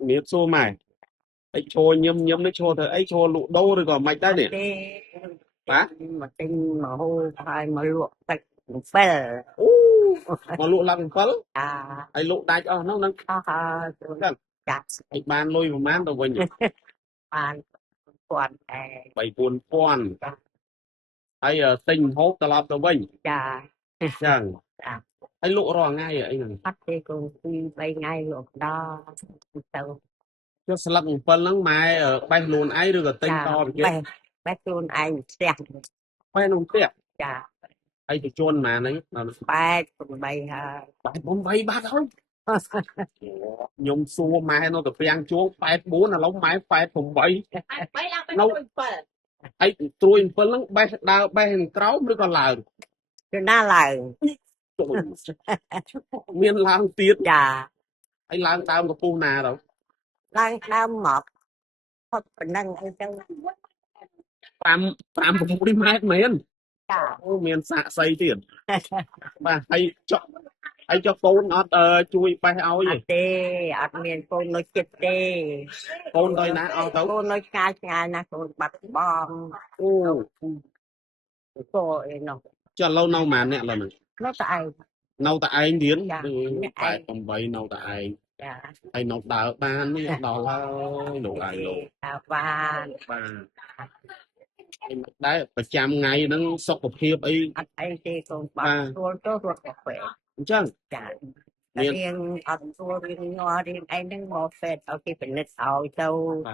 miết xô mày ấy chô nhâm nhâm nó chô thôi ấy chô lụ đô rồi còn mạch đấy nè bá mà tinh mà hô phải mà luộc sạch phèn mà lụ làm phấn à ấy lụ đạch nó nâng ha cần chặt ấy ban lôi mà mán đâu vậy nhỉ bàn quạt bảy cuốn quan ấy tinh hốt tao lọt đâu vậy chà chẳng à ấy lụ rồi ngay ấy nè bắt đi cùng đi bay ngay luộc đó tàu cho sẵn phân lắm mai ở bay luôn ấy được tinh chà to vậy chứ bay bay luôn anh xẹt bay nông tiệp chà ấy thì chôn mà đấy bay cùng bay ha bay bóng bay bác thôi nhung xua mai nó tập yang chúa bay bún là lóng máy bay cùng bay nó ấy tôi phân lắm bay đào bay hình tráo mới còn là cho nó là miền lang tiến chà anh lang tao có phu nà đâu đang đang mọt không năng ở trong tam cũng đi mát miền chà miền xạ xây tiền mà hay cho con nó chui bay ao gì ate at miền cô nói chết tê con tôi nã ao tấu cô nói ngay ngay na cô bắt bom ô cô nó cho lâu lâu mà nè là mình nó tại nâu tại anh điến dạ phải anh không vậy nâu tại anh dạ hay nâu đào ban mới đào la đồ ai đồ và ba đấy phải trăm ngày nó sốc một hiệp ấy anh thì còn bắt ba tôi cho ruột khỏe chăng dạ miền riêng anh tôi riêng ngó riêng anh đang ngó phết ở cái bên lịch ao châu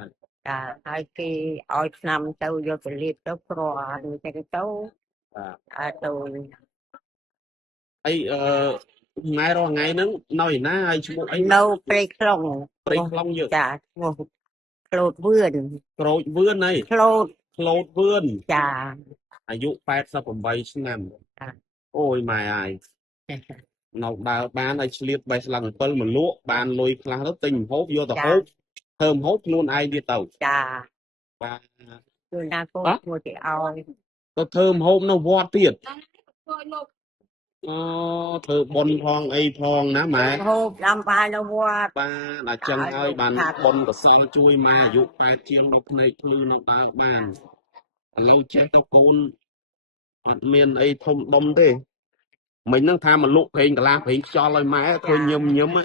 à hai cái ao năm châu vô cái liệp châu pro anh cái châu à tôi ấy ngày rồi ngày nó nói na ai chú ấy nâu plei klong long dự dạ lột vườn rồi vươn này lột lột vươn dạอายุ88ឆ្នាំអូយម៉ែអាយនៅដើរបានឲ្យឆ្លៀតបេះស្លឹក7មកលក់បានលុយខ្លះទៅទិញម្ហូបយកទៅហូបធ្វើម្ហូបខ្លួនឯងទៀតទៅចាបាទ គឺណាកូនមួយគេឲ្យ ទៅធ្វើម្ហូបនៅវត្តទៀតអូធ្វើបុណ្យផងអីផងណាម៉ែ ហូបដាំបាយនៅវត្ត បាទដល់ចឹងហើយបានបុណ្យកុសលជួយម៉ែអាយុ8ជាងនៅភ្នែកភ្លឺនៅដើរបានឥឡូវចេះទៅកូនអត់មានអីធំដុំទេមិញហ្នឹងថាមកលក់ប្រេងកន្លះប្រេងខ្យល់ឲ្យម៉ែឃើញញឹមញឹម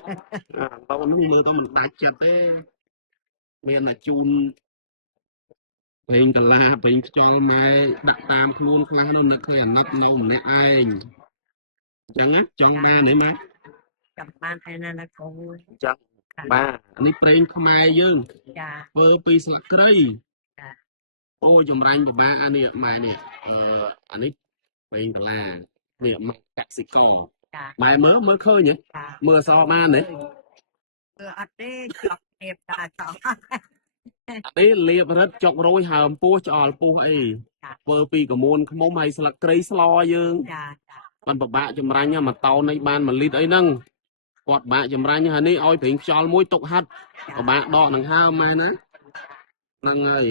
តោះនេះមើលទៅមិនដាច់ចិត្តទេមានតែជូនប្រេងកន្លះប្រេងខ្យល់ម៉ែដាក់តាមខ្លួនខ្លះនោះនឹកឃើញអាណិតនៅម្នាក់ឯងអញ្ចឹងណាចង់ម៉ែនេះម៉ែចាំបានឯណាណាកូន ចឹងបាទនេះប្រេងខ្មែរយើងចាធ្វើពីស្លឹកគ្រៃចា អូចម្រាញ់ពិបាកអានេះម៉ែនេះអានេះប្រេងកន្លះនេះមកកសិករម៉ែមើលឃើញទេមើលអសបានទេអត់ទេចប់ទៀតតាចង់នេះលាបរឹតចុករយហើមពោះឆ្អល់ពោះអីធ្វើពីកមួនខ្មុំហើយស្លឹកគ្រៃស្លយើងចាបានពិបាកចម្រាញ់មកតោននេះបាន1លីត្រអីហ្នឹងគាត់ពិបាកចម្រាញ់ហើយនេះឲ្យប្រេងខ្យល់មួយទុកហាត់ពិបាកដកនឹងហើមម៉ែណាហ្នឹងហើយ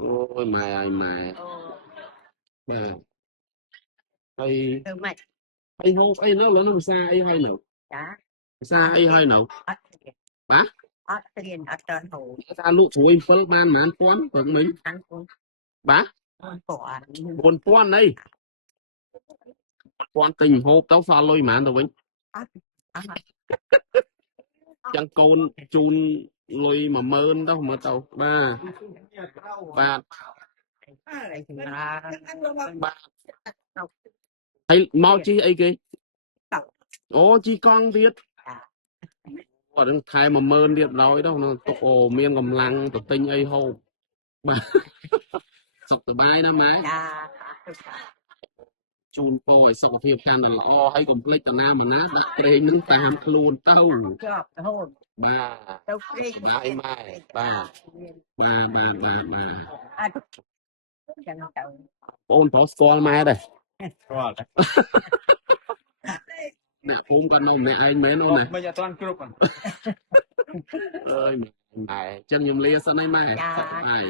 អូយម៉ែហើយម៉ែបាទហើយទៅម៉េចអីហូបអីនៅលើនឹងភាសាអីហើយនៅចាភាសាអីហើយនៅអត់បាទអត់រៀនអត់តន់ហូបថាលក់ជ្រួយ7បានប៉ុន្មានពាន់ព្រឹកមិញខាងកូនបាទ4000អីពាន់ទិញហូបទៅសល់លុយប៉ុន្មានទៅវិញអត់អត់ចឹងកូនជូនលុយ10000ទៅមកទៅបាទបាទហើយមកជិះអីគេអូជិះកង់ទៀតគាត់នឹងខែ10000ទៀតដល់ទៅទុកអូមានកម្លាំងទៅទិញអីហូបបាទសុខសប្បាយណាម៉ែជូនពរឲ្យសុខភាពកាន់តែល្អហើយកុំភ្លេចតាណាមកណាដាក់ប្រេងនឹងតាមខ្លួនទៅជាប់រហូតបាទទៅព្រេងបាយម៉ែបាទអត់ចឹងទៅបងប្អូនស្គាល់ម៉ែដែរស្គាល់អ្នកភូមិគាត់នៅម្នាក់ឯងមែនអូនណាមិនអត់ទាន់គ្រប់អើយម៉ែអញ្ចឹងខ្ញុំលាសិនហើយម៉ែបាយ